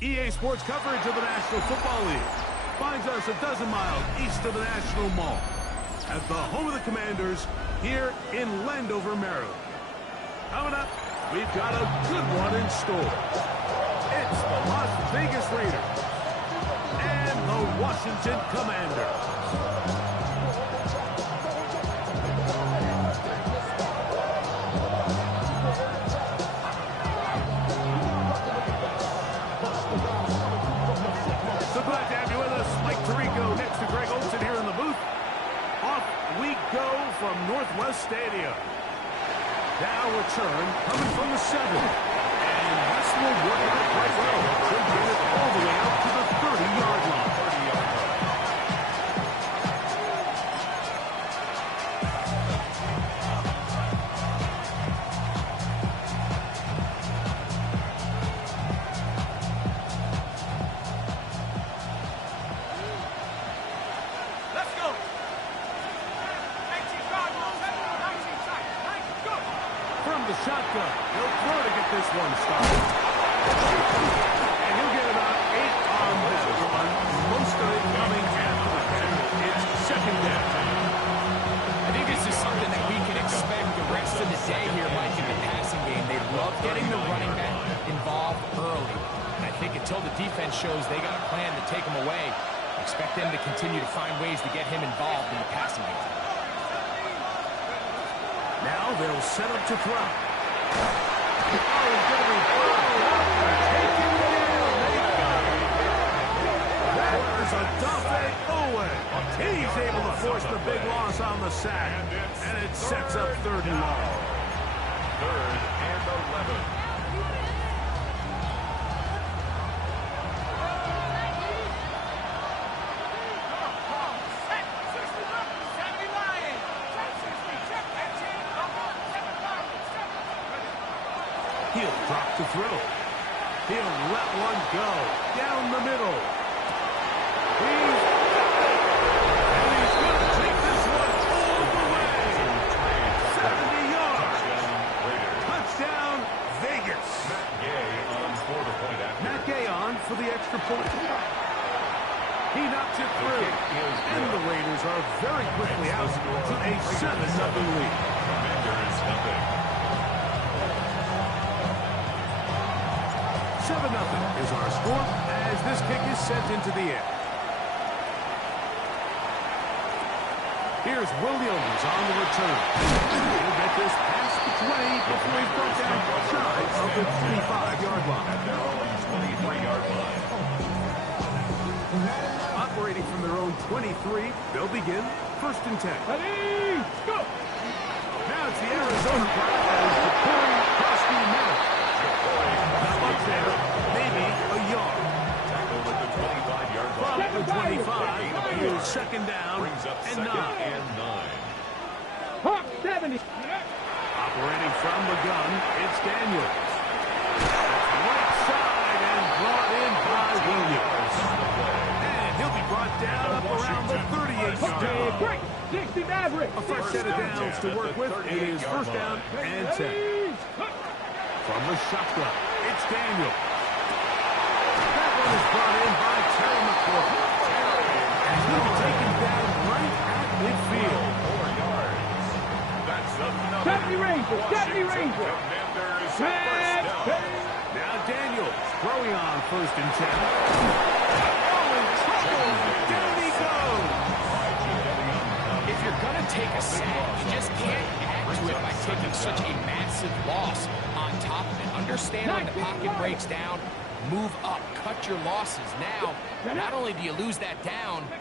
EA Sports coverage of the National Football League finds us a dozen miles east of the National Mall at the home of the Commanders here in Landover, Maryland. Coming up, we've got a good one in store. It's the Las Vegas Raiders and the Washington Commanders. So glad to have you with us. Mike Tirico next to Greg Olsen here in the booth. Off we go from Northwest Stadium. Now return coming from the 7. And this will work out quite well. Should get it all the way out to the 30-yard line. Shotgun. He'll throw to get this one started. And he'll get about 8 on that one. Most of it coming after the penalty. It's second down. I think this is something that we can expect the rest of the day here, Mike, in the passing game. They love getting the running back involved early. And I think until the defense shows they got a plan to take him away, expect them to continue to find ways to get him involved in the passing game. Now they'll set up to throw. There's a Dafe Owe. He's able to force the big loss on the sack. And it sets up 3rd and long. 3rd and 11. He'll drop to throw. He'll let one go down the middle. He's going to take this one all the way. 70 yards. Touchdown, Vegas. Matt Gay on for the extra point. He knocks it through. And the Raiders are very quickly out to a 7-0 lead. Commanders nothing. 7-0 is our score as this kick is sent into the air. Here's Williams on the return. He'll get this past the 20 before he's brought down shy of the 25-yard line. 23-yard line. Operating from their own 23, they'll begin 1st and 10. Ready, go! Now it's the Arizona crowd as the point across the middle. Not much there, maybe a yard. Tackle at the 25-yard line. From the 25, here's 2nd down Brings up and 2nd 9. and 9. Hawk 70. Operating from the gun, it's Daniels. Right side and brought in by Williams. And he'll be brought down up around the 38-yard line. Quick, 60 Maverick. A fresh set of downs to work with. It is 1st down and 10. From the shotgun, it's Daniel. That one is brought in by Terry McCoy. And he'll be taken down right at midfield. 4 yards. That's another. 70 Ranger, 70 Ranger. Commanders first down. Now Daniels throwing on 1st and 10. Oh, in trouble. Down he goes. If you're going to take a sack, you just can't add to it by taking such a massive loss on top of it. Understand when the pocket breaks down, move up, cut your losses. Now, not only do you lose that down, but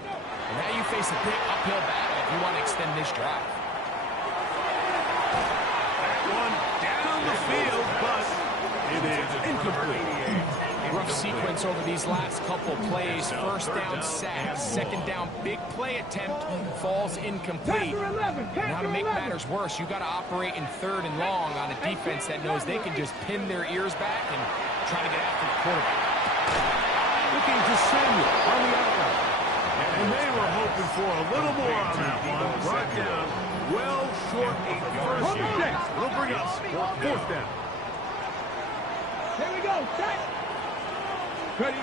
now you face a big uphill battle if you want to extend this drive. That one down the field, but it is incomplete. Rough sequence over these last couple plays. 1st down sack, 2nd down big play attempt, falls incomplete. Now to make matters worse, you got to operate in 3rd and long on a defense that knows they can just pin their ears back and try to get after the quarterback. Looking to Samuel on the outline. And they were hoping for a little more on that one. Brought down well short of the 1st down. It'll bring us 4th down. Here we go, set. Ready.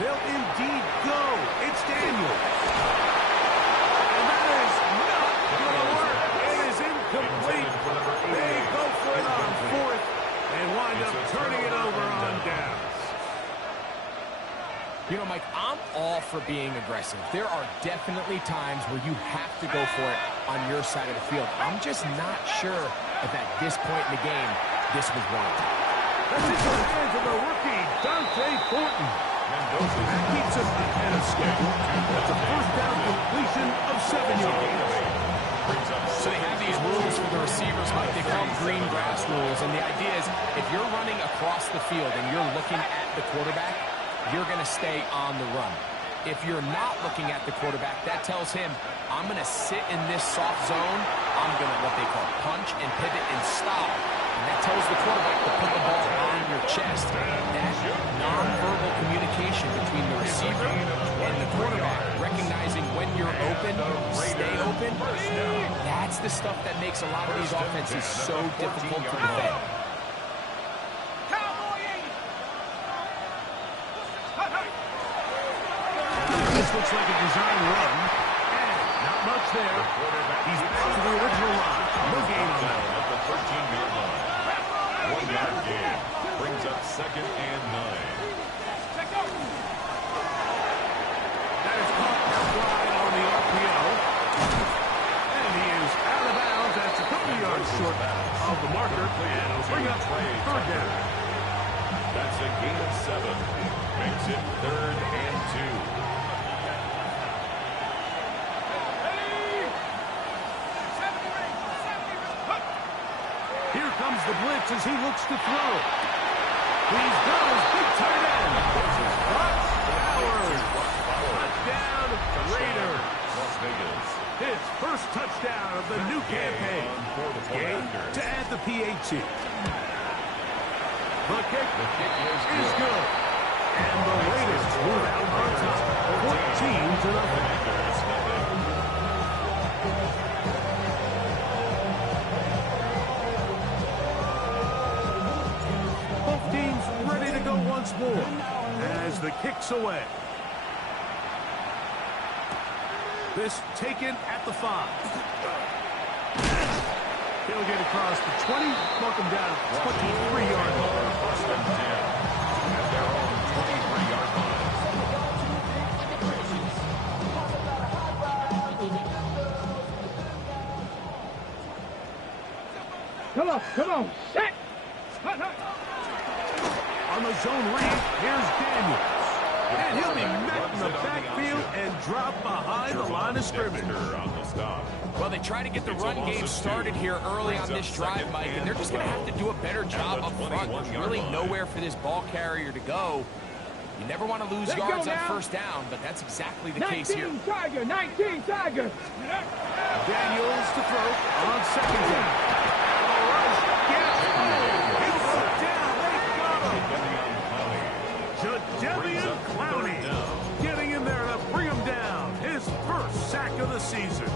They'll indeed go. It's Daniel. And that is not going to work. It is incomplete. They go for it on fourth and wind up turning it over on downs. You know, Mike, I'm all for being aggressive. There are definitely times where you have to go for it on your side of the field. I'm just not sure if at this point in the game, this was warranted. That's into the hands of the rookie, Dante Thornton. That keeps him ahead of schedule. That's a first down completion of 7 yards. So they have these rules for the receivers, Mike. They call them green grass rules. And the idea is if you're running across the field and you're looking at the quarterback, you're going to stay on the run. If you're not looking at the quarterback, that tells him, I'm going to sit in this soft zone. I'm going to what they call punch and pivot and stop. And that tells the quarterback to put the ball on your chest. That nonverbal communication between the receiver and the quarterback, recognizing when you're open, stay open, that's the stuff that makes a lot of these offenses so difficult to defend. This looks like a design run. And not much there. He's back to the original line. No gain on that. At the 13-yard line. 1 yard gain. Brings up 2nd and 9. That is caught out wide on the RPO. And he is out of bounds. That's a couple yards short of the marker. And it'll bring up 3rd down. That's a gain of 7. Makes it 3rd and 2. Here comes the blitz as he looks to throw. He's got his big tight end. This is Brock Bowers. Touchdown, Raiders. Las Vegas. His first touchdown of the new campaign. Game to add the PAT. The kick is good. And the Raiders move out on top, 14-0. Both teams ready to go once more as the kick's away. This taken at the 5. He'll get across the 20, mark him down at 23-yard line. 1st and 10. At their own 23-yard line. Come on, set. On the zone read, here's Daniels. And he'll be met in the backfield and drop behind the line of scrimmage. On the stop. Well, they try to get the run game started here early on this drive, Mike, and they're just going to have to do a better job up front. There's really nowhere for this ball carrier to go. You never want to lose yards on first down, but that's exactly the case here. 19 Tiger, 19 Tiger. Daniels to throw on 2nd down. All right, he broke down. They got him. Jadeveon Clowney getting in there to bring him down. His first sack of the season.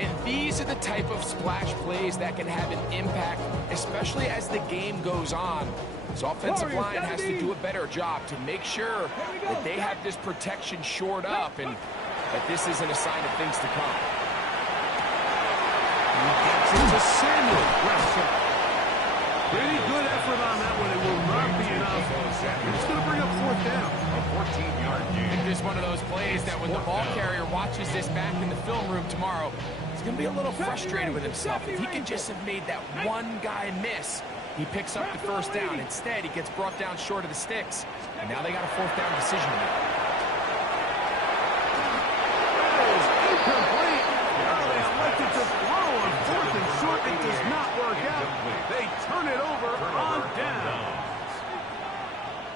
And these are the type of splash plays that can have an impact, especially as the game goes on. This offensive line has to do a better job to make sure that they have this protection shored up and that this isn't a sign of things to come. He gets it to Samuel. Pretty good effort on that one. It will not be enough. It's going to bring up 4th down. A 14-yard gain. It's just one of those plays that when the ball carrier watches this back in the film room tomorrow, he's going to be a little frustrated with himself. If he could just have made that one guy miss, he picks up the first down. Instead, he gets brought down short of the sticks. And now they got a 4th down decision to make. That is incomplete. Now they elected to throw on 4th and short. It does not work out. They turn it over on down.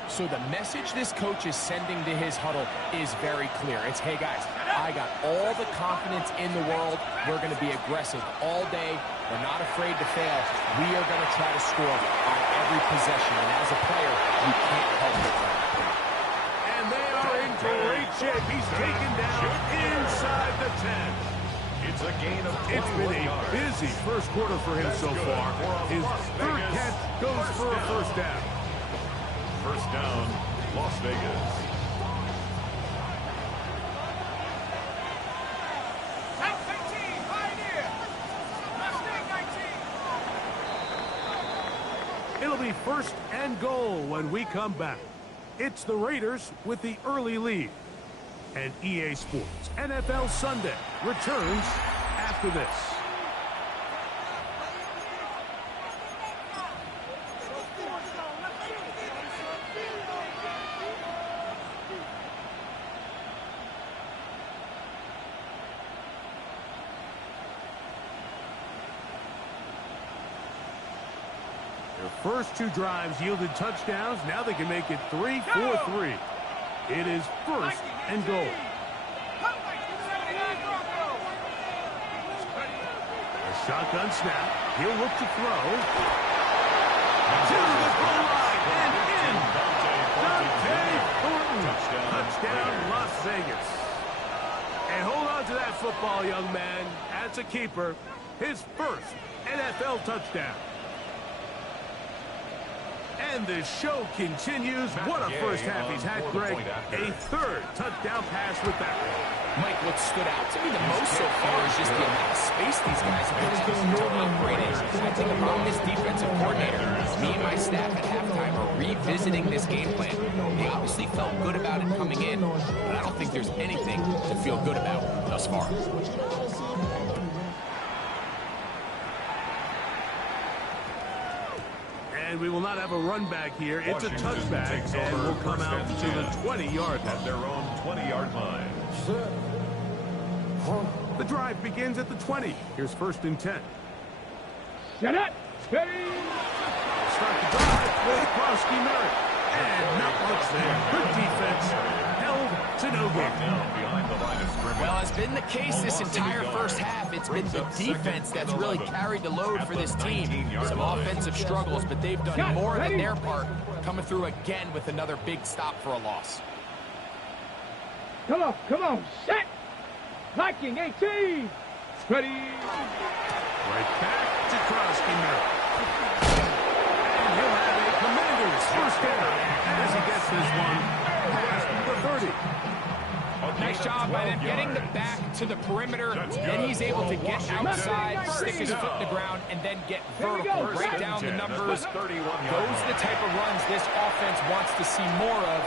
So the message this coach is sending to his huddle is very clear. It's, hey guys, I got all the confidence in the world. We're going to be aggressive all day. We're not afraid to fail. We are going to try to score on every possession. And as a player, you can't help it. And they are in great shape. He's taken down inside the 10. It's a gain of 21 It's been a yards. busy first quarter for him so far. His 3rd catch goes for a 1st down. 1st down, Las Vegas. It'll be first and goal when we come back. It's the Raiders with the early lead. And EA Sports NFL Sunday returns after this. Their first two drives yielded touchdowns. Now they can make it 3-4-3. It is first and goal. A shotgun snap. He'll look to throw. To the goal line and in. Dante Thornton. Touchdown, Las Vegas. And hold on to that football, young man. That's a keeper. His first NFL touchdown. And the show continues. What a first half he's had, Greg. A third touchdown pass with that one. Mike, what stood out to me the most so far is just the amount of space these guys have been to operate in. I think about this defensive coordinator. Me and my staff at halftime are revisiting this game plan. They obviously felt good about it coming in, but I don't think there's anything to feel good about thus far. And we will not have a run back here. It's a touchback, and we'll come out to the 20-yard line. At their own 20-yard line. The drive begins at the 20. Here's first and 10. Set up. Ready. Start the drive with Krosky Merritt. And not much there. Good defense. Held to no gain. Down behind the line of scrimmage. Well, as been the case this entire first half, it's been the defense that's really carried the load for this team. Some offensive struggles, but they've done more than their part, coming through again with another big stop for a loss. Come on, set. Viking 18. Ready. Right back to Krosky Merritt. And he'll have a Commanders first down as he gets this one past the 30. Nice job by them getting the back to the perimeter. Then he's able to get outside, stick his foot in the ground, and then get vertical. Break down the numbers. Those are the type of runs this offense wants to see more of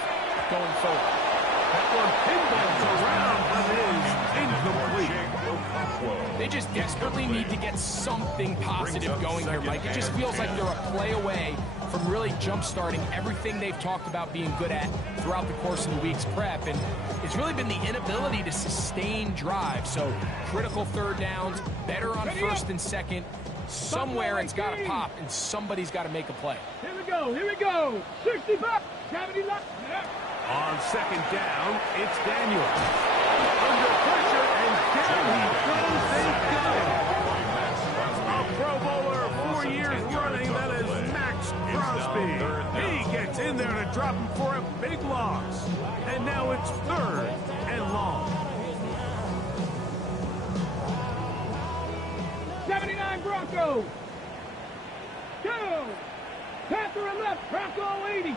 going forward. That one pinballs around, but it is incomplete. They just desperately need to get something positive going here, Mike. It just feels like they're a play away from really jump-starting everything they've talked about being good at throughout the course of the week's prep. And it's really been the inability to sustain drives. So critical third downs, better on first and second. Somewhere it's got to pop, and somebody's got to make a play. Here we go. 65. 70 left. On second down, it's Daniels. Under pressure, and down he goes. They got him. A Pro Bowler 4 years running, that is Max Crosby. He gets in there to drop him for a big loss. And now it's third and long. 79 Broncos. Go. Panther left. Bronco 80.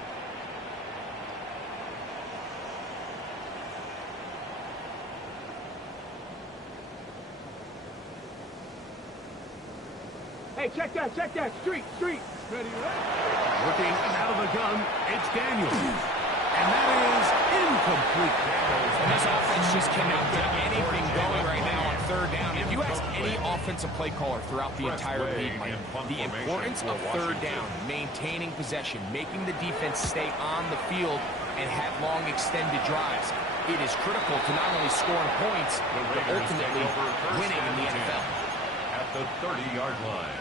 Hey, check that. Street. Ready, Working out of the gun, it's Daniels. And that is incomplete. And this offense just cannot get anything going right now on third down. If you ask any offensive play caller throughout the entire league, Mike, the importance of third down, maintaining possession, making the defense stay on the field and have long extended drives, it is critical to not only scoring points, but ultimately winning in the NFL. At the 30-yard line.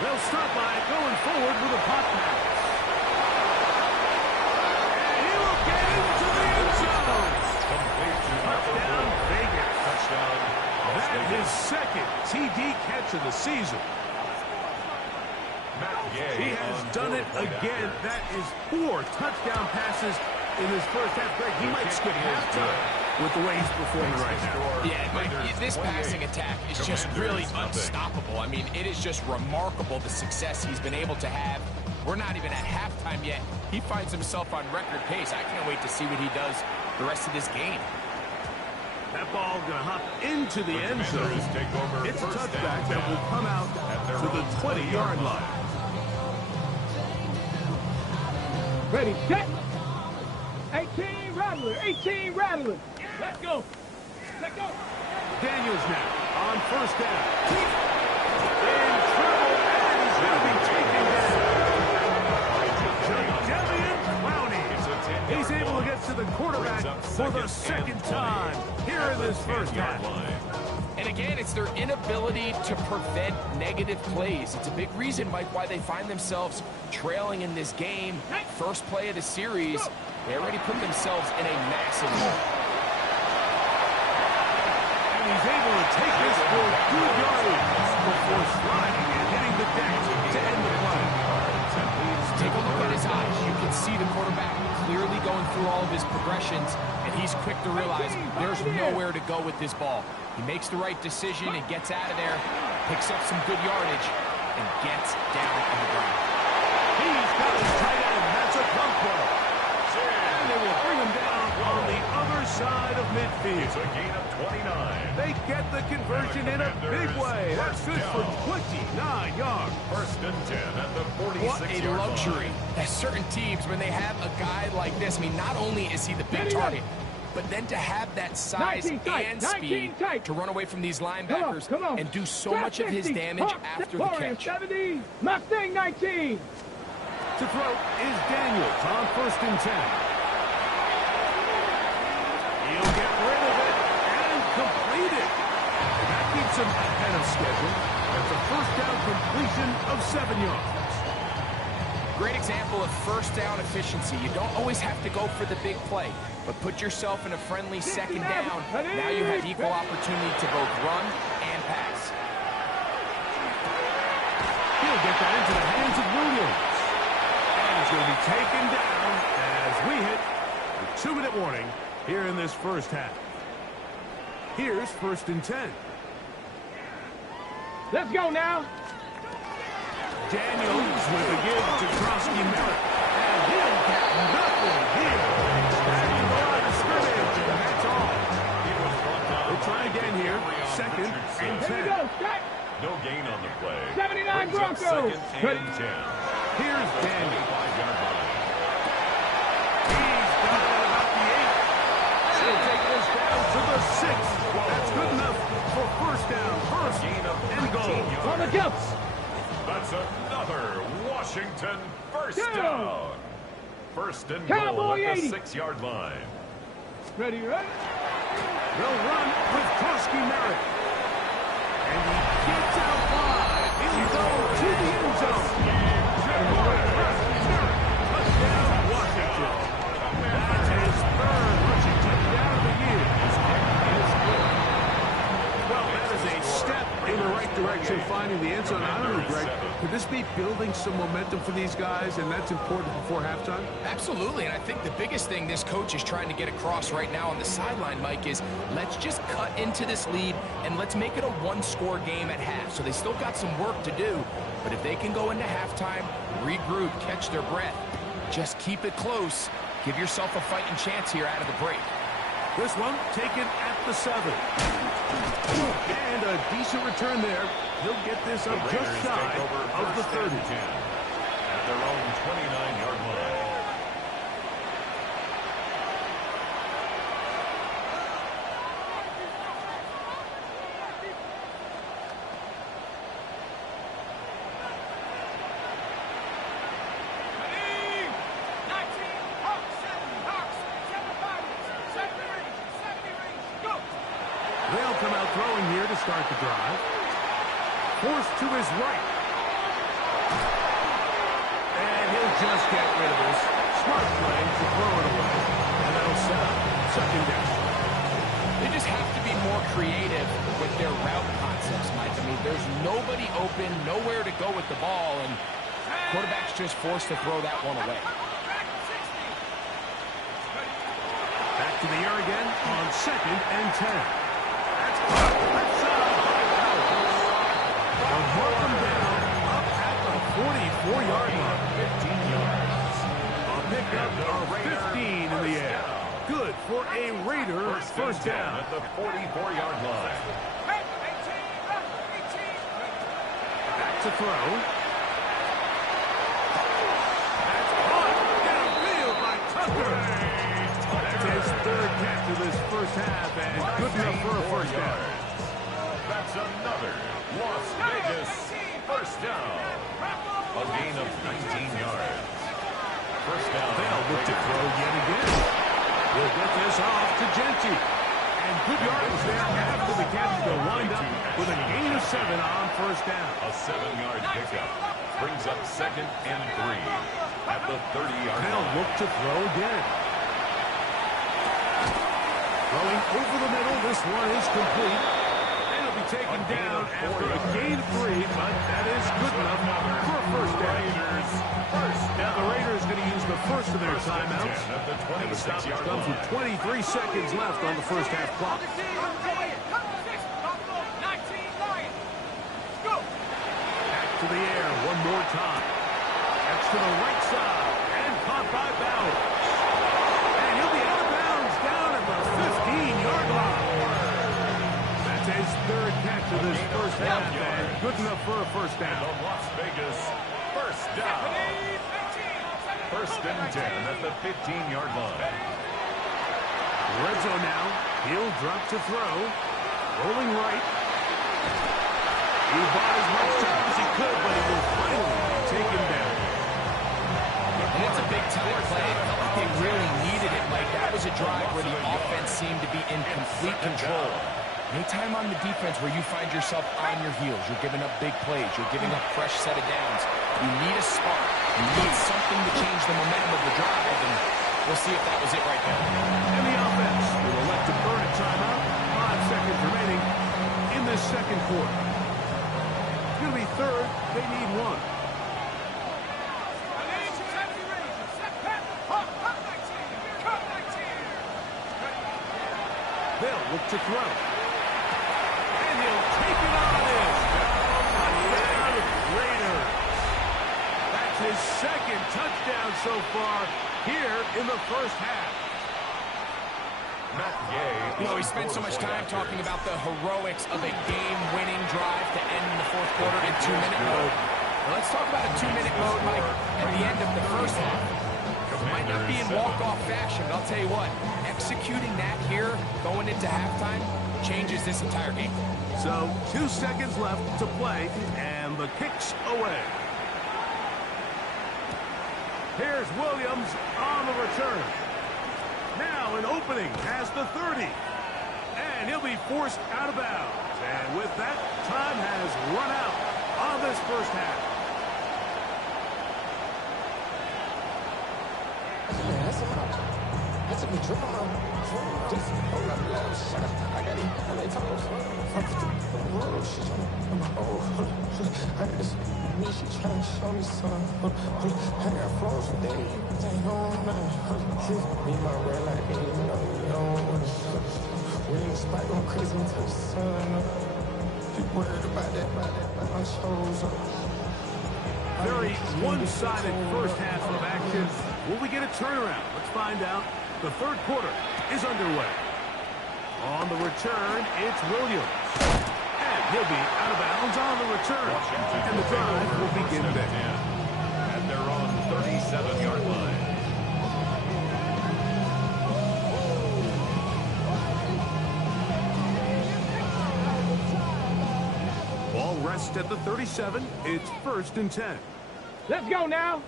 They'll start by going forward with a pop pass. And he will get into the end zone. Touchdown, Vegas. That is his second TD catch of the season. He has done it again. That is 4 touchdown passes in his first half. Greg, he might skip halftime. with the way he's performing right now. Yeah, Mike, this passing attack is just really unstoppable. I mean, it is just remarkable the success he's been able to have. We're not even at halftime yet. He finds himself on record pace. I can't wait to see what he does the rest of this game. That ball going to hop into the end zone. It's a touchback that will come out to the 20-yard line. Ready, set. 18 Rattler, 18 Rattler. Let's go. Let's go. Daniels now on first down. In trouble, and he's going to be taken down. He's able to get to the quarterback for the second time here in this first half. And again, it's their inability to prevent negative plays. It's a big reason, Mike, why they find themselves trailing in this game. First play of the series, they already put themselves in a massive hole. And he's able to take this for good yardage before sliding and hitting the deck to end the play. Take a look at his eyes. You can see the quarterback clearly going through all of his progressions, and he's quick to realize there's nowhere to go with this ball. He makes the right decision and gets out of there, picks up some good yardage, and gets down on the ground. He's got his tight end. That's a pump ball. And they will bring him down on the other side of midfield. It's a gain of 29. They get the conversion in a big way. That's good for 29 yards. First and 10 at the 46-yard line. What a luxury. At certain teams, when they have a guy like this, I mean, not only is he the big target, but then to have that size and speed to run away from these linebackers and do so much of his damage after the catch. 70, Mustang 19. To throw is Daniels on first and 10. He'll get rid of it and complete it. That keeps him ahead of schedule. That's a first down completion of 7 yards. Great example of first down efficiency. You don't always have to go for the big play, but put yourself in a friendly second down. Now you have equal opportunity to both run and pass. He'll get that into the hands of Williams. And he's going to be taken down as we hit the 2-minute warning here in this first half. Here's first and 10. Let's go now. Daniels with a give to Trosky Merritt. And he'll get nothing here. Back to the line of scrimmage, and that's all. We'll try again here. Second and 10. Here we go, Scott. No gain on the play. 79 Brings up Broncos. second and 10. Here's Daniels. 5-yard line. He's got it about the 8. He'll take this down to the 6. That's good enough for first down. First and goal. On the go. That's another Washington first down. First and goal Cowboy at the 80. 6-yard line. Ready, ready? They'll run with Trosky Merritt. And he gets out wide. He'll go to the end zone. Touchdown, Washington. That's his third rushing touchdown of the year. Well, that is a step in the right direction, finding the end zone. I don't know, Greg, could this be building some momentum for these guys, and that's important before halftime? Absolutely, and I think the biggest thing this coach is trying to get across right now on the sideline, Mike, is let's just cut into this lead and let's make it a one-score game at half. So they still got some work to do, but if they can go into halftime, regroup, catch their breath, just keep it close, give yourself a fighting chance here out of the break. This one taken at the 7. And a decent return there. He'll get this up just shy of the 30. At their own 29-yard line. They'll come out throwing here to start the drive. Forced to his right. And he'll just get rid of this. Smart play to throw it away. And that'll set up second down. They just have to be more creative with their route concepts, Mike. I mean, there's nobody open, nowhere to go with the ball, and quarterback's just forced to throw that one away. Back to the air again on 2nd and 10. That's caught. Left side by Bowers. They'll mark them down up at the 44-yard line. 15 yards. A pickup of 15 in the air. Good for a Raider first down. At the 44-yard line. Back to throw. That's caught downfield by Tucker. That's his 3rd catch of this first half, and good enough for a first down. That's another Las Vegas first down. A gain of 19 yards. First down. They'll look to throw yet again. He'll get this off to Genty. And good yardage there after the catch. They'll wind up with a gain of 7 on first down. A 7-yard pickup brings up 2nd and 3 at the 30-yard They'll line. look to throw again. Throwing over the middle. This one is complete. And it'll be taken down after a gain of 3, but that is good enough for a first down. Now the Raiders going to use the first of their timeouts. And the stoppage comes with 23 seconds left on the first half clock. Back to the air one more time. That's to the right side. And caught by Bowers. And he'll be out of bounds down at the 15-yard line. That's his 3rd catch of this first half. And good enough for a first down. The Las Vegas first down. First and 10 at the 15-yard line. Red zone now. He'll drop to throw. Rolling right. He bought as much time as he could, but he will finally take him down. And it's a big-time play. It felt like they really needed it, Mike. That was a drive where the offense seemed to be in complete control. Anytime on the defense where you find yourself on your heels, you're giving up big plays, you're giving up fresh set of downs, you need a spark. You need something to change the momentum of the drive, and we'll see if that was it right there. And the offense will elect to burn a timeout. 5 seconds remaining in this second quarter. It's going to be 3rd. They need 1. They'll look to throw. And he'll take it on in. Down Raiders. That's his 2nd touchdown so far here in the first half. Matt Gay. You know, we spent so much time talking about the heroics of a game-winning drive to end in the 4th quarter in 2-minute mode. Well, let's talk about a 2-minute mode, Mike, at the end of the first half. It might not be in walk-off fashion, but I'll tell you what, executing that here, going into halftime, changes this entire game. So 2 seconds left to play, and the kick's away. Here's Williams on the return. Now an opening past the 30. And he'll be forced out of bounds. And with that, time has run out on this first half. That's a good drill. I got it. She trying to show me something. I got flows from day. Ain't on nothing. Me my red like you don't want to. We ain't spike going crazy until the sun up. People worried about that, my shows up. Very one-sided first half of action. Will we get a turnaround? Let's find out. The 3rd quarter is underway. On the return, it's Williams. And he'll be out of bounds on the return. And the drive will begin there. And they're on 37-yard line. Ball rests at the 37. It's 1st and 10. Let's go now.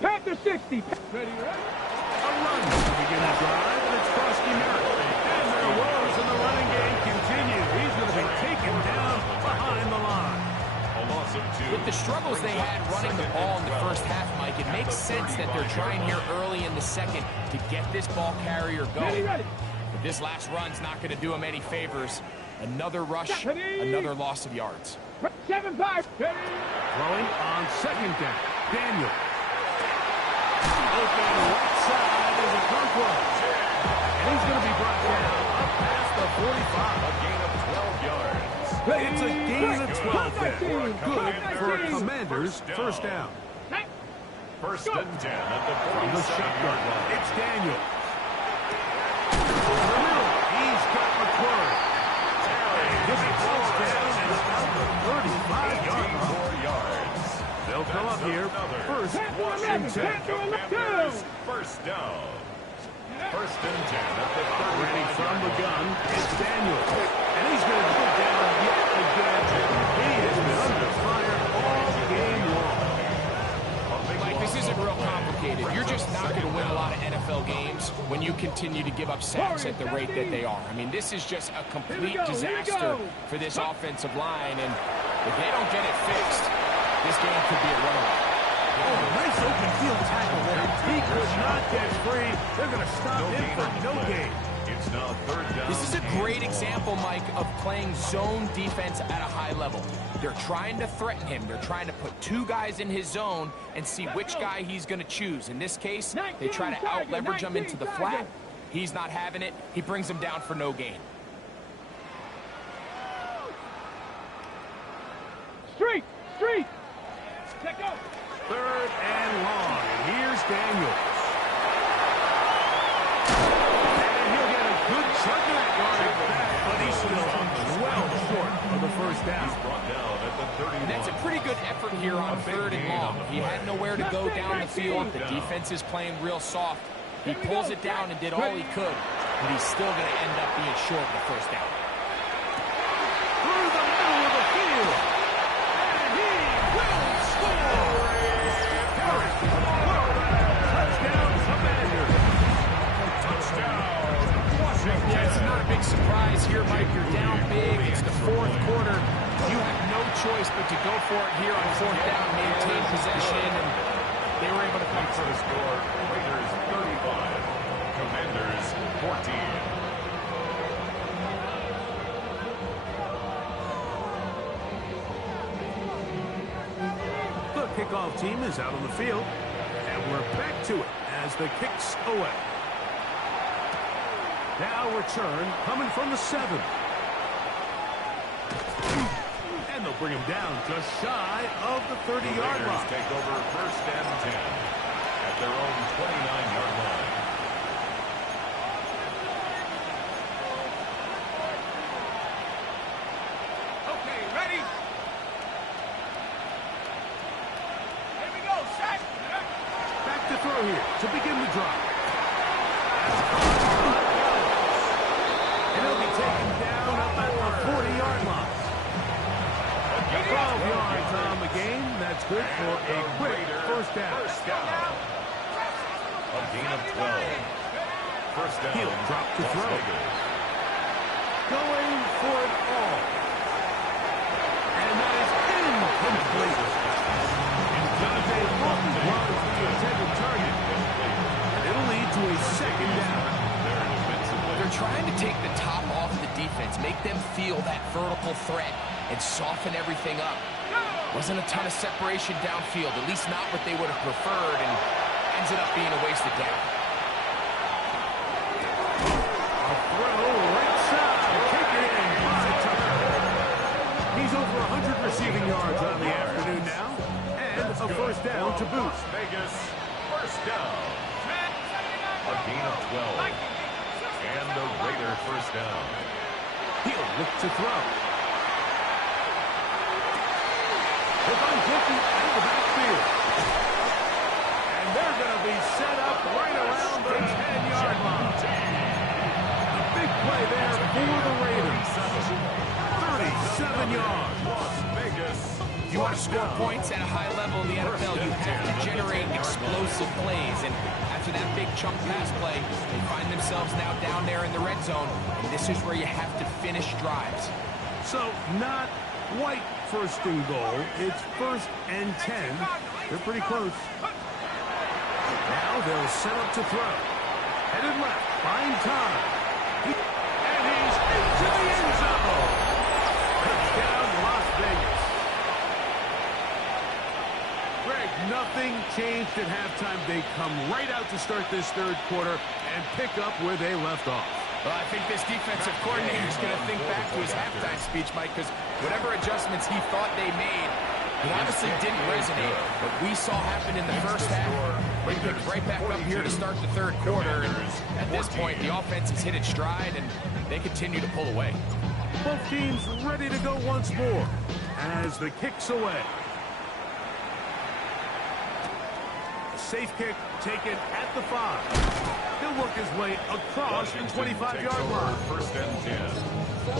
Panther 60. Ready, right? A run to begin the drive, and it's Krusty Merritt. And their woes in the running game continue. He's going to be taken down behind the line. A loss of 2. With the struggles they had running the ball in the first half, Mike, it makes sense that they're trying here early in the second to get this ball carrier going. Ready. But this last run's not going to do him any favors. Another rush, another loss of yards. 7-5. Ready. Throwing on 2nd down. Daniel. Open right side is a Conquest. And he's going to be brought down up past the 45. A gain of 12 yards. It's a gain of 12 there. Good for a Commander's first down. First and 10 at the From the 47-yard shotgun, line. it's Daniel. Over the middle, he's got McClure. He'll be touched down and about the 35-yard line. 4 yards. They'll come up here first and 10. Commanders first down. First and 10 at the 35 Ready from the gun, it's Daniel. And he's going to go down yet again. He has been under fire all game long. Mike, this isn't real complicated. You're just not going to win a lot of NFL games when you continue to give up sacks at the rate that they are. I mean, this is just a complete disaster for this offensive line, and if they don't get it fixed, this game could be a runaway. Oh, nice open field tackle there. He could not get free. They're going to stop him for no gain. It's now third down. This is a great example, Mike, of playing zone defense at a high level. They're trying to threaten him. They're trying to put two guys in his zone and see which guy he's going to choose. In this case, they try to out-leverage him into the flat. He's not having it. He brings him down for no gain. Street! Third and long, and here's Daniels. And he'll get a good chunk of that yardage back, but he's still well short of the first down. Brought down at the 31. And that's a pretty good effort here on third and long. He had nowhere to go down the field. The defense is playing real soft. He pulls it down and did all he could, but he's still going to end up being short of the first down. Through the middle of the field. And he will score. Touchdown, Commanders. Touchdown. Yeah, it's not a big surprise here, Mike. You're down big. It's the fourth quarter. You have no choice but to go for it here on fourth down, maintain possession, and they were able to come For the through. score, Raiders 35, Commanders 14. The kickoff team is out on the field, and we're back to it as the kicks away. Now return coming from the 7. And they'll bring him down just shy of the 30-yard Raiders line. take over first and 10 at their own 29-yard line. Okay, ready? Here we go, set! Back to throw here to begin the drive. And he'll be taken down up at the 40-yard line. 12 yards on the game. That's good for a quick first down. First down. A gain of 12. First down. He'll drop to Las throw. Vegas. Going for it all. And that is incomplete. And Dante Walton was the intended target. And it'll lead to a second down. They're trying to take the top off the defense, make them feel that vertical threat, and soften everything up. Wasn't a ton of separation downfield, at least not what they would have preferred, and ends up being a wasted down. A throw right side. Take it in by Tucker. He's over 100 receiving yards on the afternoon now. And a first down to boot. Las Vegas. First down. A gain of 12. And the Raider first down. He'll look to throw. If I'm looking out the backfield. And they're going to be set up right around the 10-yard line. A big play there for the Raiders. 37 yards. Las Vegas. If you want to score points at a high level in the NFL, you have to generate explosive plays. And after that big chunk pass play, they find themselves now down there in the red zone. And this is where you have to finish drives. So not quite first and goal. It's first and 10. They're pretty close. Now they'll set up to throw. Headed left. Buying time. And he's into the end zone. Touchdown, Las Vegas. Greg, Nothing changed at halftime. They come right out to start this third quarter and pick up where they left off. Well, I think this defensive coordinator is going to think back to his halftime speech, Mike, because whatever adjustments he thought they made, it honestly didn't resonate. What we saw happen in the first half, they picked right back up here to start the third quarter. And at this point, the offense has hit its stride, and they continue to pull away. Both teams ready to go once more as the kick's away. Safe kick taken at the 5. He'll work his way across the 25-yard line. First and 10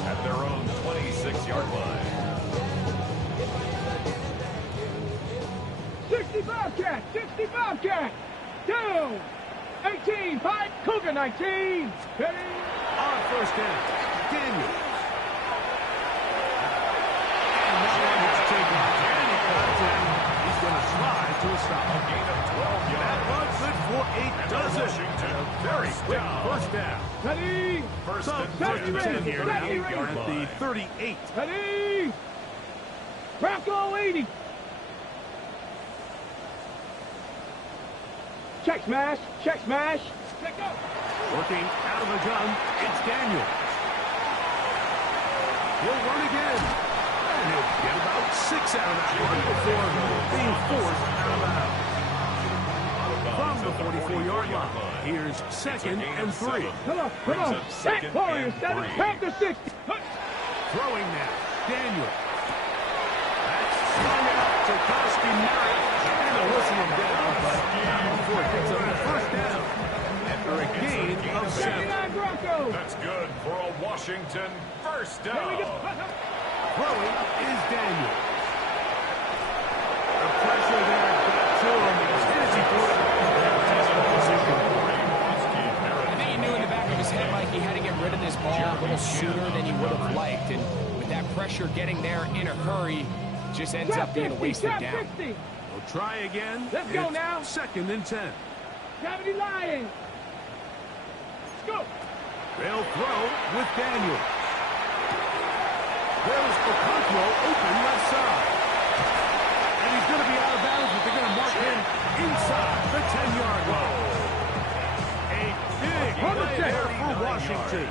at their own 26-yard line. 60 Bobcat, 60 Bobcat. Down. 18, 5, Cougar 19. Ready? On first down, Daniels. And that one is taken. And he cuts in. He's going to slide to a stop. A gain of 12 yards. That runs good for 8 does it. Washington, A very quick first down. Ready? First So and first 10 and 10 here now Ready. at the 38. Ready? Bronco 80. Check smash, check smash. Check up. Working out of the gun, it's Daniels. He'll run again. And he'll get about 6 out of that one before being forced out of bounds. From the 44-yard line, here's second and 3. Come on, come on. Back Warriors, 7, Panther 60. Throwing now, Daniels. That's swung out to Koski Merritt. And a whistle him down, but not before it gets on the first down. After a gain of 7. 79 Broncos. That's good for a Washington first Here we go. down. Throwing is Daniels. The pressure there got to him. As he threw it. I think he knew in the back of his head, Mike, he had to get rid of this ball a little sooner than he would have liked. And with that pressure getting there in a hurry, it just ends up being a wasted down. 60. We'll try again. Let's go It's now. second and 10. Gravity Lion. Let's go. They'll throw with Daniels. There's Okonkwo open left side. And he's going to be out of bounds, but they're going to mark him inside the 10-yard line. A big play there for Washington.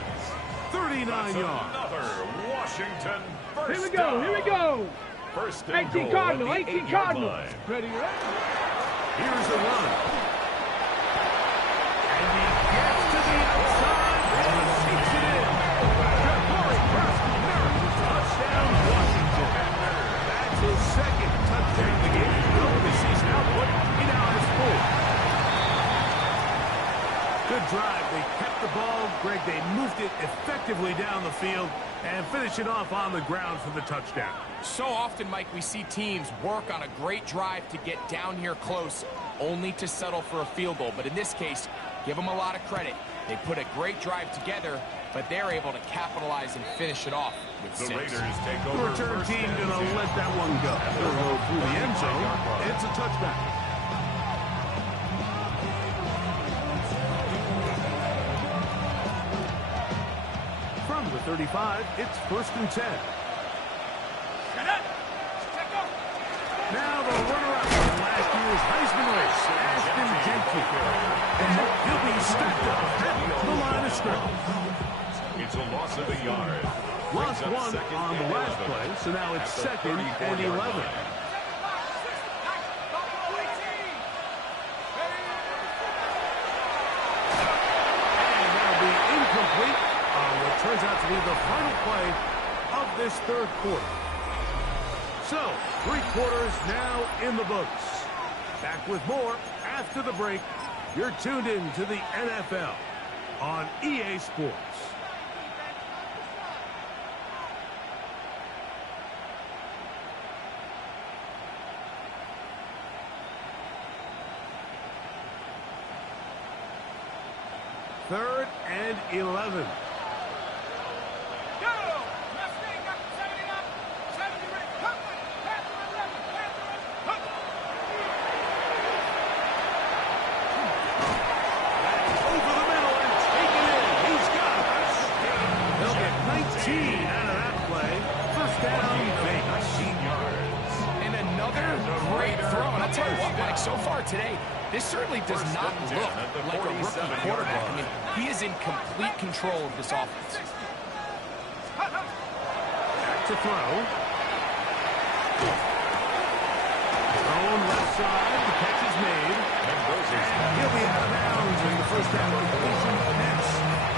39 yards. Another Washington first Here we go, down. here we go. First and 18 goal Cardinal, at the 18 8-yard Cardinal. line. Ready, ready. Here's the run. And he gets to the outside and he takes it in. Jabari Merritt, touchdown Washington. That's his second touchdown of the game. Over the season output, he now has 4. Good drive. They kept the ball. Greg, they moved it effectively down the field and finish it off on the ground for the touchdown. So often, Mike, we see teams work on a great drive to get down here close, only to settle for a field goal. But in this case, give them a lot of credit. They put a great drive together, but they're able to capitalize and finish it off with The 6. Raiders take The over return first team and going to 10. let that one go. They'll go through the end zone. It's a touchback. From the 35, it's first and 10. Now the runner-up in last year's Heisman race, Ashton Jenkins. And he'll be stacked up at the line of scrimmage. It's a loss of a yard. Lost Brings up one second on the and last 11 play, so now it's at the second and 34-yard 11. line. And that'll be incomplete on what turns out to be the final play of this third quarter. So, 3 quarters now in the books. Back with more after the break. You're tuned in to the NFL on EA Sports. Third and 11. Over the middle and taken in. He's got it. They'll get 19 out of that play. First down, Vegas. 19 yards. And another great throw. And I'll tell you what, Mike, today, this certainly does not look like a rookie quarterback. I mean, he is in complete control of this offense. To throw. Thrown left side. The catch is made. And he'll be out of bounds in the first down completion. That's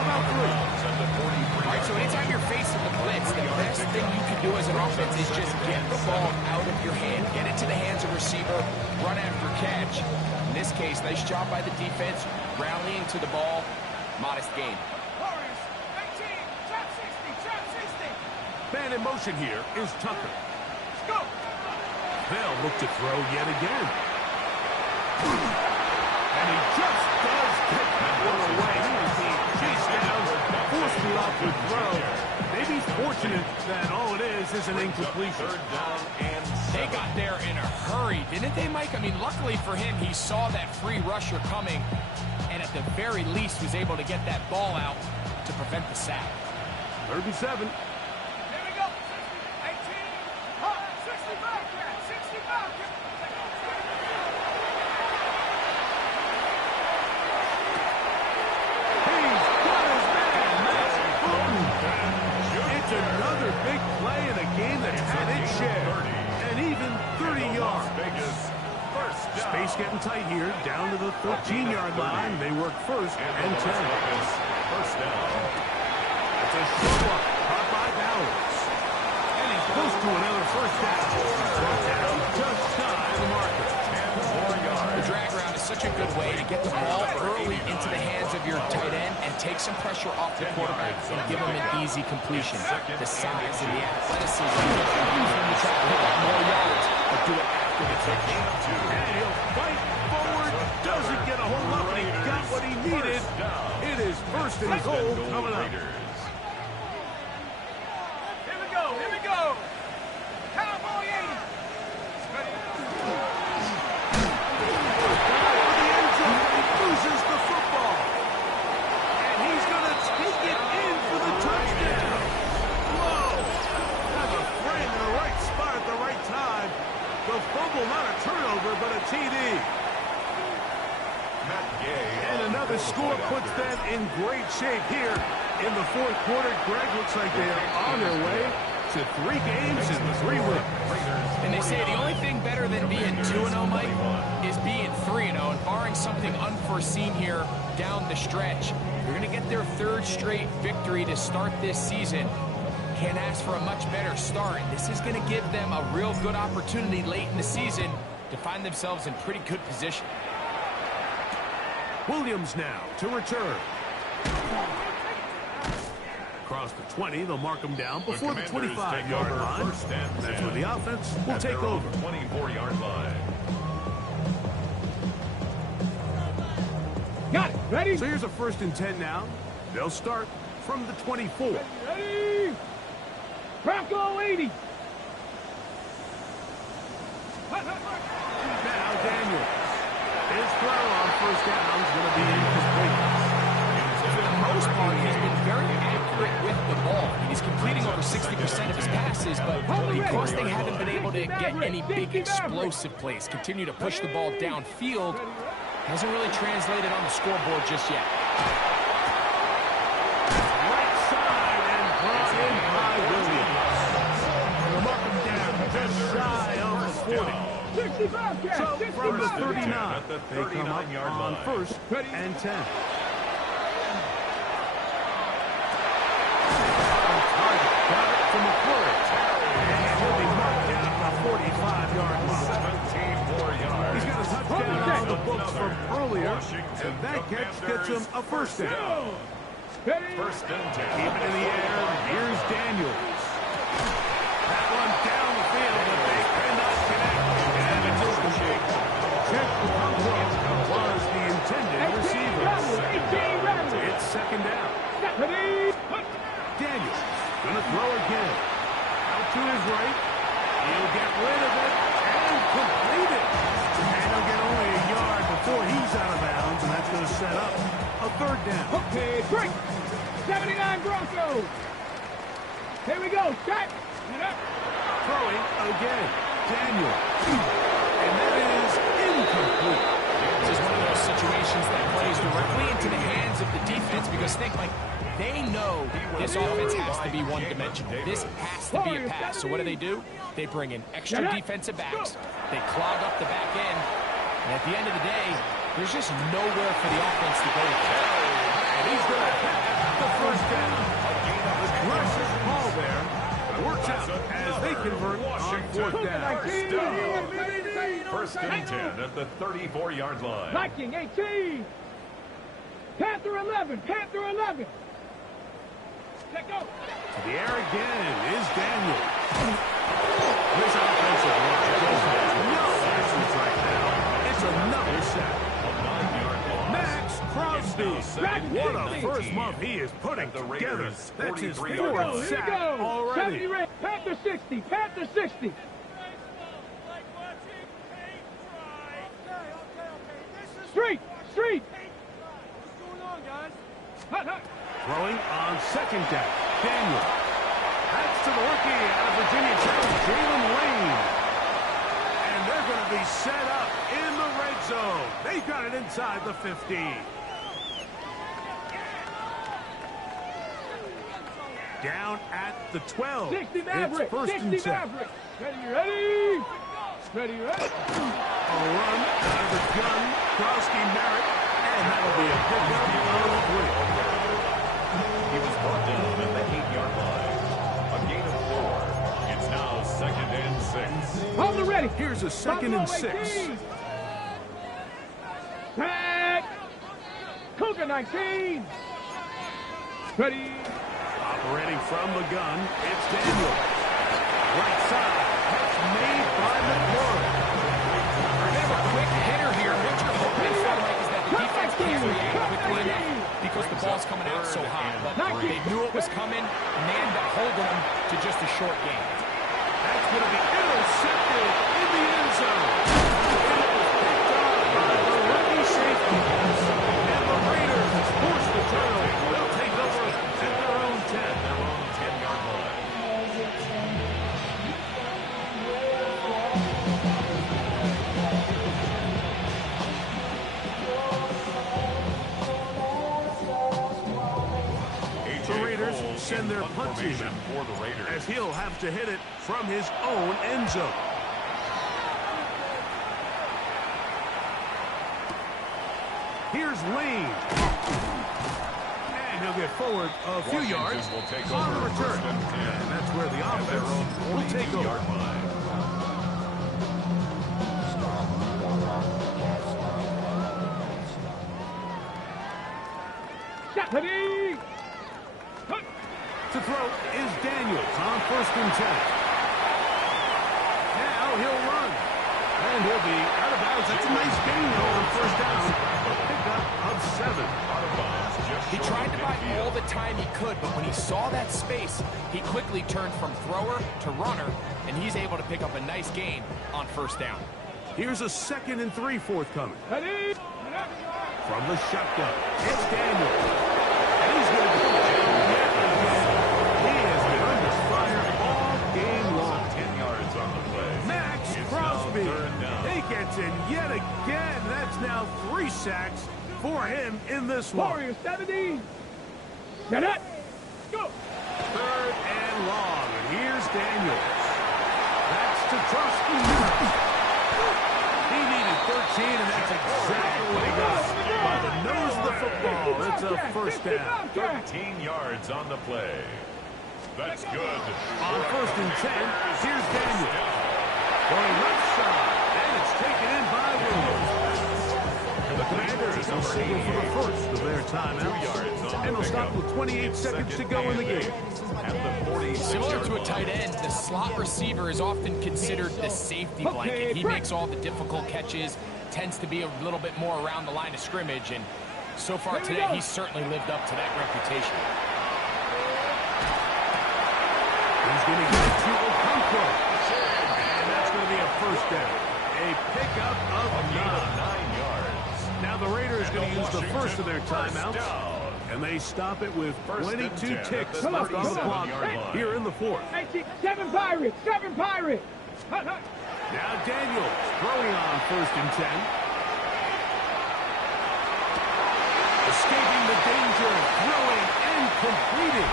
about 3. All right, so anytime you're facing the blitz, the best thing you can do as an offense is just get the ball out of your hand. Get it to the hands of receiver. Run after catch. In this case, nice job by the defense. Rallying to the ball. Modest gain. Man in motion here is Tucker. Go. They'll look to throw yet again. And he just does kick that one away. He's being chased down, forced me off the throw. Maybe he's fortunate that all it is an incompletion. Third down and 7. They got there in a hurry, didn't they, Mike? I mean, luckily for him, he saw that free rusher coming, and at the very least was able to get that ball out to prevent the sack. 3rd and 7. Another big play in a game that's had its share. And even 30 yards. Space getting tight here. Down to the 13-yard line. They work 1st and 10. First down. It's a short one. Caught by Bowers. And he's close to another first down. Brought down just shy of the marker. 10 more yards. The drag route is such a good way to get the ball early into the hands of your tight end and take some pressure off the quarterback and give him an easy completion. The size and the athleticism use when you try to pick up more yards, but do it after the catch. And he'll fight forward. Doesn't get a whole lot, but he got what he needed. It is 1st and goal coming up. Here we go. Here we go. Cowboy 80. Loses the football. And he's going to take it in for the touchdown. Whoa. Have a friend in the right spot at the right time. The fumble, not a turnover, but a TD. And another score puts them in great shape here in the 4th quarter. Greg, looks like they are on their way to 3 games and 3 wins. And they say the only thing better than being 2-0, Mike, is being 3-0. And barring something unforeseen here down the stretch, you're going to get their 3rd straight victory to start this season. Can't ask for a much better start. This is going to give them a real good opportunity late in the season to find themselves in pretty good position. Williams now to return. Across the 20, they'll mark them down before the 25-yard line. That's where the offense will take over. 24-yard line. Got it. Ready? So here's a 1st and 10 now. They'll start from the 24. Ready? Bronco 80. Now Daniels. His throw on 1st down is going to be incomplete. For the most part, he's been very accurate with the ball. He's completing over 60% of his passes, but because they haven't been able to get any big explosive plays, continue to push the ball downfield, hasn't really translated on the scoreboard just yet. Right side and brought in by Williams. They'll mark him down just shy of the 40. 65 catch. So from the 39, 39, they come up on 1st and 10. Got it from McClure. And he'll be marked down at the 45-yard line. 17 more yards. He's got a touchdown on the books from earlier, and that catch gets him a 1st down. Ready? 1st and 10. Keep it in the air. Here's Daniels. That one down the field, but they cannot connect. And it's incomplete. Check the was the intended receiver. It's 2nd down. Ready? Daniels gonna throw again. Out to his right. He'll get rid of it and complete it. And he'll get only a yard before he's out of bounds, and that's gonna set up a 3rd down. Okay, break. 79 Broncos. Here we go. Set. Throwing again. Daniel. And that is incomplete. just think, like, they know this offense has to be one-dimensional. This has to be a pass. So what do? They bring in extra defensive backs. They clog up the back end. And at the end of the day, there's just nowhere for the offense to go. And he's going to have the first down. Aggressive call there. Works out as they convert on fourth down. First and 10 at the 34-yard line. Viking 18. Panther 11. Panther 11. Let go. To the air again is Daniel. This offensive line has no answers right now. It's another sack. Max Crosby. What a first month he is putting together. That's his fourth sack already. Panther 60. Panther 60. Street. What's going on, guys? Throwing on second down. Daniel. That's to the rookie out of Virginia Tech, Jalen Lane. And they're going to be set up in the red zone. They've got it inside the 15. Down at the 12. 60 Maverick. It's first and 10. Ready. A run out of the gun. Krowski Merritt. And that'll be a pickup of 3. He was brought down at the 8-yard line. A gain of 4. It's now second and 6. Hold it ready. Here's a second and 6. Back. Cougar 19. Ready. Operating from the gun, it's Daniel. Right side. That's made by McMurray. They have a quick hitter here. What you're hoping for, Mike, is that the defense can't react quickly enough because the ball's coming out so hot. But they knew it was coming, and they ended up holding them to just a short game. That's going to be intercepted in the end zone. It was picked up by the rookie safety. And the Raiders force the turnover. They'll take over at their own 10. Their own 10-yard line. The Raiders send their punt team out, for the Raiders, as he'll have to hit it from his own end zone. Here's Lane. And he'll get forward a few yards on the return. And that's where the offense will take over. Ready. To throw is Daniels on first and 10. Now he'll run. And he'll be out of bounds. That's a nice gain though on first down. A pickup of 7. out of bounds. He tried to buy all the time he could, but when he saw that space, he quickly turned from thrower to runner, and he's able to pick up a nice gain on first down. Here's a 2nd and 3 forthcoming. Ready. From the shotgun, it's Daniel. And he's going to go down yet again. He has been under fire all game long. 10 yards on the play. Max It's Crosby. now third down. He gets in yet again. That's now 3 sacks for him in this one. Warriors 70. Get it. Go. 3rd and long. And here's Daniels. That's to Trusky. He needed 13, and that's exactly what he got. By the nose of the football, it's a first down. 13 yards on the play. That's good. On first and 10, here's Daniel. Going left side, and it's taken in by Williams. The Commanders will signal for the first of their timeouts, and they'll stop with 28 seconds to go in the game. At the 46 Similar to a tight end, the slot receiver is often considered the safety blanket. He makes all the difficult catches, tends to be a little bit more around the line of scrimmage, and so far today, he's certainly lived up to that reputation. He's going to get it to Okonkwo, and that's going to be a first down. A pickup of 9 yards. Now the Raiders are going to use the first of their timeouts, and they stop it with 22 ticks left on the clock here in the 4th. 7 Pirates. 7 Pirates. Now Daniels throwing on first and 10. Escaping the danger pressure, throwing and completing.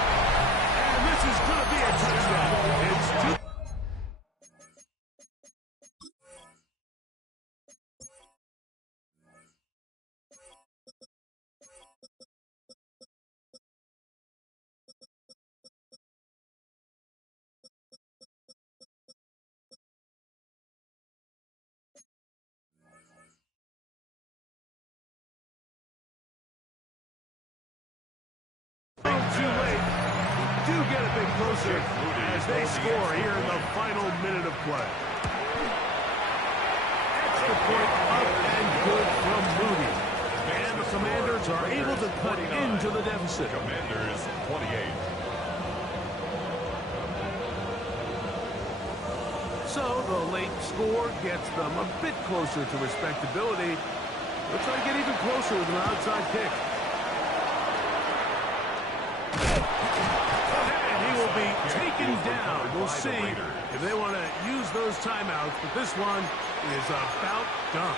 And this is going to be a touchdown. It's two. Too late. Do get a bit closer as they score here in the final minute of play. Extra point up and good from Moody. And the Commanders are able to cut into the deficit. Commanders 28. So the late score gets them a bit closer to respectability. Looks like get even closer with an outside kick. And he will be taken down. We'll see if they want to use those timeouts, but this one is about done.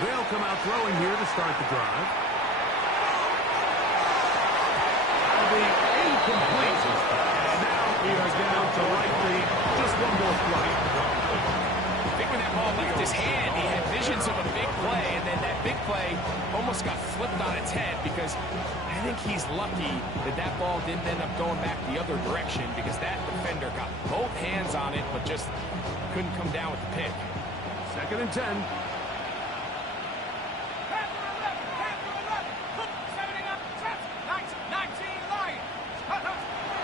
They'll come out throwing here to start the drive. That'll be incomplete. And now we are down to likely just one more play. I think when that ball left his hand, he had visions of a big play, and then that big play almost got flipped on its head because I think he's lucky that that ball didn't end up going back the other direction because that defender got both hands on it but just couldn't come down with the pick. 2nd and 10.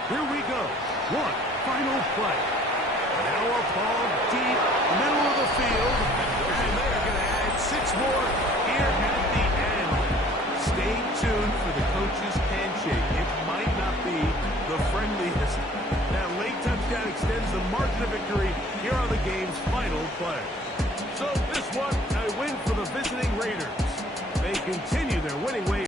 Here we go. One final play. Now a ball deep, middle of the field. And they're going to add 6 more here at the end. Stay tuned for the coach's handshake. It might not be the friendliest. That late touchdown extends the margin of victory here on the game's final play. So this one, a win for the visiting Raiders. They continue their winning way.